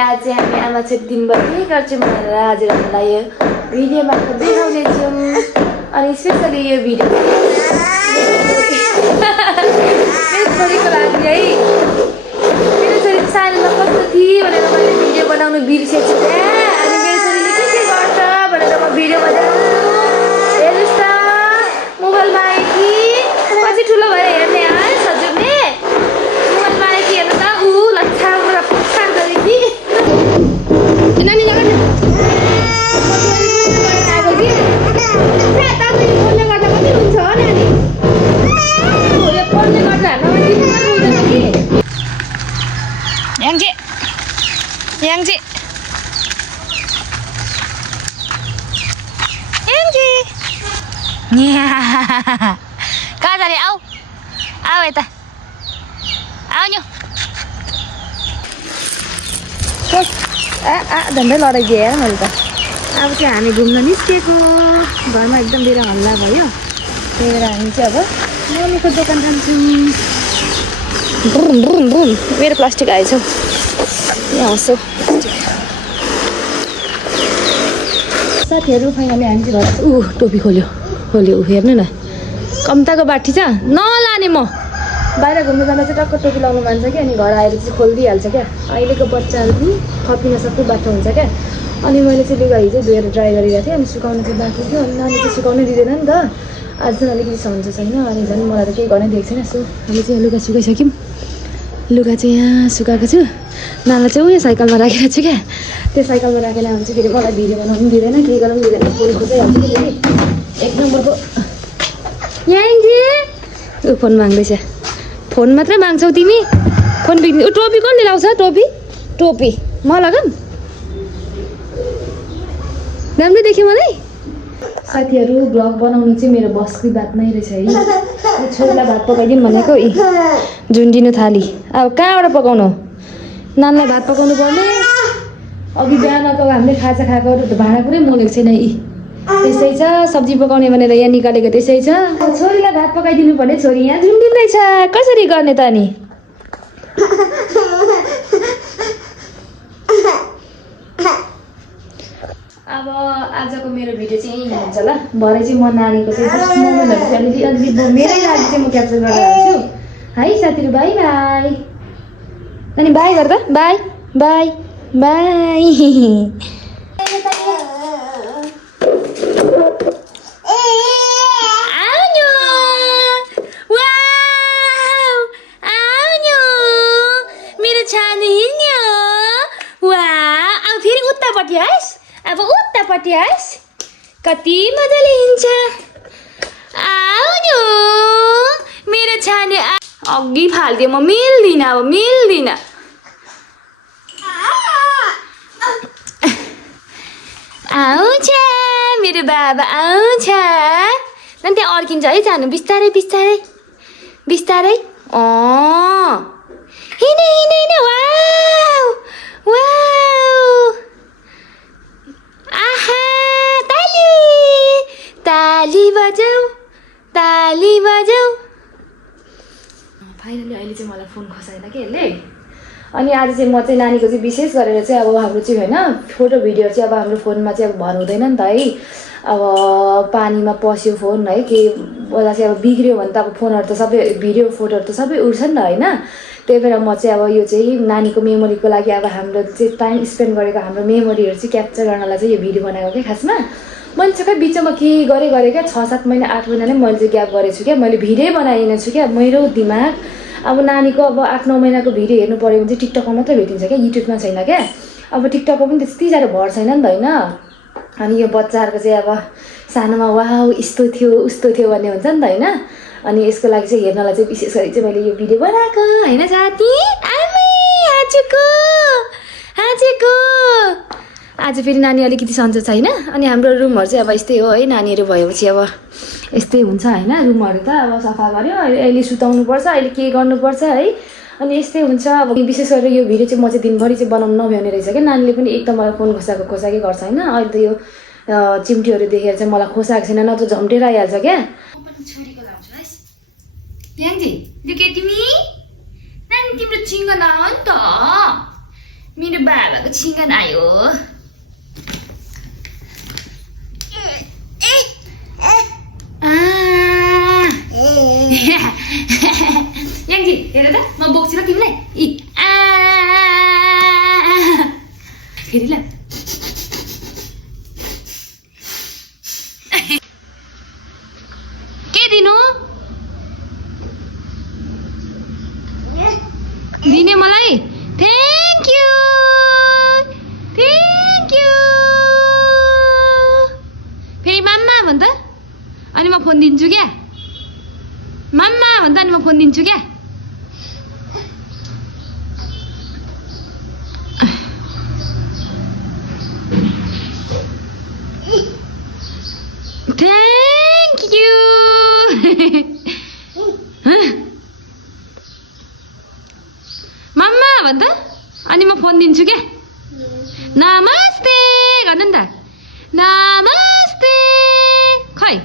आज चाहिँ हामी आमा चाहिँ दिनभर के गर्छौँ भनेर हजुरहरूलाई यो भिडियो मार्फत देखाउनेछौँ। अनि स्पेसली यो भिडियो मेरो छोरीको लागि है। मेरो छोरी सानोमा कस्तो थिएँ भनेर मैले भिडियो बनाउनु बिर्सेछु क्या। अनि मेरो छोरीले के गर्छ भनेर म भिडियोमा देखाउँछु। हेर्नुहोस् त मोबाइलमा आयो कि पछि ठुलो भएर हेर्ने हजुरले मोबाइलमा आयो कि हेर्नु त लच्छा पुरा पुच्छा गरे कि नानी लगाउनु आएको कि तपाईँले फोनले गर्दा कति हुन्छ हो नानी? यो फोनले गर्दा नभए हुँदैन कि याङ्जे याङ्जे याङ्जे कहाँ जाने? आऊ आऊ यता आउनु। झन्डै लडाइदिएँ यार मैले त। अब चाहिँ हामी घुम्न निस्केको घरमा एकदम बेर हल्ला भयो। त्यही भएर हामी चाहिँ अब मम्मीको दोकान जान्छौँ। मेरो प्लास्टिक आएछ यहाँ आउँछु साथीहरू। फाइनली हामी चाहिँ घर टोपी खोल्यो हेर्नु न कम्ताको बाठी छ नलाने। म बाहिर घुम्नु जाँदा चाहिँ टक्क टोपी लाउनु मान्छ कि अनि घर आएर चाहिँ खोलिदिइहाल्छ क्या। अहिलेको बच्चाहरू पनि खपिन सबै बाटो हुन्छ क्या। अनि मैले चाहिँ लुगा हिजो धोएर ड्राई गरिरहेको थिएँ। अनि सुकाउनु चाहिँ बाँकी थियो। अनि नानी चाहिँ सुकाउनै दिँदैन नि त। आज चाहिँ अलिकति सन्चो छैन। अनि झन् मलाई त केही गर्नै दिएको छैन। सो हामी चाहिँ लुगा सुकाइसक्यौँ। लुगा चाहिँ यहाँ सुकाएको छु। नानीलाई चाहिँ उयो साइकलमा राखेको छु क्या। त्यो साइकलमा राखेर आउँछ के अरे मलाई भिडियो बनाउनु पनि दिँदैन केही गर्नु पनि दिँदैन। फोन खोजिहाल्छ कि फेरि एक नम्बरको यहाँ ऊ फोन माग्दैछ। फोन मात्रै माग्छौ तिमी? फोन बिग्रियो। टोपी कसले लाउँछ? टोपी म लगाऊँ? राम्रो देख्यो मलाई। साथीहरू भ्लग बनाउनु चाहिँ मेरो बसकी बात नै रहेछ है। छोरीलाई भात पकाइदिउँ भनेको झुन्डिनु थाली। अब कहाँबाट पकाउनु? नानीलाई भात पकाउनु पर्ने। अघि बिहानको हामीले खाजा खाएको भाँडा कुरै मोलेको छैन यी। त्यसै छ सब्जी पकाउने भनेर यहाँ निकालेको त्यसै छ। छोरीलाई भात पकाइदिनु पर्ने। छोरी यहाँ झुन्डिँदैछ कसरी गर्ने त अनि? अब आजको मेरो भिडियो चाहिँ यही हुन्छ ल। भरे चाहिँ म नानीको चाहिँ जस्ट मोमेन्टहरू चाहिँ अलिअलि मेरै लागि चाहिँ म क्याप्चर गरेर आउँछु है साथीहरू। बाई बाई अनि बाई गर्दा बाई बाई बाई। मेरो छानु हिँड्यो वा। अब फेरि उतापट्टि आइस। अब उतापट्टि आइस कति मजाले हिँड्छ। आउनु मेरो छानु। अघि फाल्दियो म मिल्दिनँ। अब मिल्दिनँ। आउँछ मेरो बाबा आउँछ। झन् त्यहाँ अड्किन्छ है जानु। बिस्तारै बिस्तारै बिस्तारै। हिँड हिँड हिँड। वाउ वाउ आहा ताली ताली बजाऊ ताली बजाऊ। फाइनली अहिले चाहिँ मलाई फोन खसाएन कि यसले। अनि आज चाहिँ म चाहिँ नानीको चाहिँ विशेष गरेर चाहिँ अब हाम्रो चाहिँ होइन फोटो भिडियोहरू चाहिँ अब हाम्रो फोनमा चाहिँ अब भर हुँदैन नि त है। अब पानीमा पस्यो फोन है के बेला चाहिँ अब बिग्रियो भने त अब फोनहरू त सबै भिडियो फोटोहरू त सबै उड्छ नि त होइन। त्यही भएर म चाहिँ अब यो चाहिँ नानीको मेमोरीको लागि अब हाम्रो चाहिँ टाइम स्पेन्ड गरेको हाम्रो मेमोरीहरू चाहिँ क्याप्चर गर्नलाई चाहिँ यो भिडियो बनाएको क्या। खासमा मैले चाहिँ खै बिचमा के गरेँ क्या 6-7 महिना 8 महिना नै मैले चाहिँ ग्याप गरेको छु क्या। मैले भिडियो बनाइदिनु छु क्या। मेरो दिमाग अब नानीको अब 8-9 महिनाको भिडियो हेर्नु पऱ्यो भने चाहिँ टिकटकमा मात्रै भेटिन्छ क्या। युट्युबमा छैन क्या। अब टिकटकको पनि त्यति साह्रो भर छैन नि त होइन। अनि यो बच्चाहरूको चाहिँ अब सानोमा वाउ यस्तो थियो उस्तो थियो भन्ने हुन्छ नि त होइन। अनि यसको लागि चाहिँ हेर्नलाई चाहिँ विशेष गरी चाहिँ मैले यो भिडियो बनाएको होइन साथी। आजको आज फेरि नानी अलिकति सन्चो छैन। अनि हाम्रो रुमहरू चाहिँ अब यस्तै हो है। नानीहरू भएपछि अब यस्तै हुन्छ होइन। रुमहरू त अब सफा गऱ्यो अहिले सुताउनुपर्छ अहिले के गर्नुपर्छ है। अनि यस्तै हुन्छ। अब विशेष गरेर यो भिडियो चाहिँ म चाहिँ दिनभरि चाहिँ बनाउनु नभ्याउने रहेछ क्या। नानीले पनि एकदम मलाई फोन खोसाकै गर्छ होइन। अहिले त यो चिम्टीहरू देखेर चाहिँ मलाई खोसाएको छैन नत्र झम्टेर आइहाल्छ क्या। छोरीको लाउँछु है याङ्जी लुके तिमी नानी तिम्रो चिङ्गो लाउ नि त। मेरो बाबाको छिगन आयो याङ्जी हेर त म बोक्छु ल तिमीलाई फेरि ल के दिनु दिने मलाई थ्याङ्क यू फेरि माम्मा भन् त अनि म फोन दिन्छु क्या माम्मा भन् त अनि म फोन दिन्छु क्या थ्याङ्क यू माम्मा भन् त अनि म फोन दिन्छु क्या नमस्ते गर्नु नि त नमस्ते खै